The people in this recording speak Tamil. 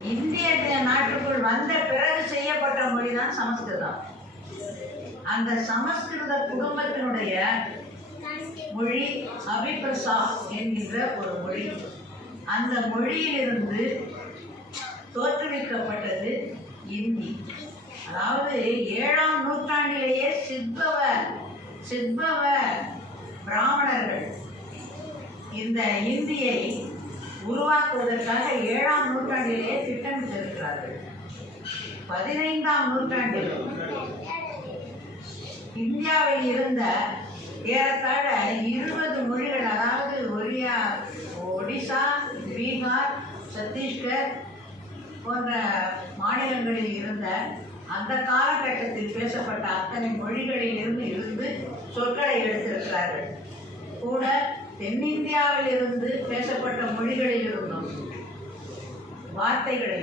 இந்திய நாட்டுக்குள் வந்த பிறகு செய்யப்பட்ட மொழிதான் சமஸ்கிருதம். அந்த சமஸ்கிருத குடும்பத்தினுடைய மொழி அபிபிரசா என்கின்ற ஒரு மொழி. அந்த மொழியிலிருந்து தோற்றுவிக்கப்பட்டது இந்தி. அதாவது 7ஆம் நூற்றாண்டிலேயே சித்பவ பிராமணர்கள் இந்த இந்தியை உருவாக்குவதற்காக 7ஆம் நூற்றாண்டிலேயே திட்டமிட்டிருக்கிறார்கள். 15ஆம் நூற்றாண்டில் இந்தியாவில் இருந்த ஏறத்தாழ 20 மொழிகள், அதாவது ஒடிசா, பீகார், சத்தீஸ்கர் போன்ற மாநிலங்களில் இருந்த அந்த காலகட்டத்தில் பேசப்பட்ட அத்தனை மொழிகளில் இருந்து சொற்களை எடுத்திருக்கிறார்கள். கூட தென்னிந்தியாவில் இருந்து பேசப்பட்ட மொழிகளில் இருந்தும் வார்த்தைகளை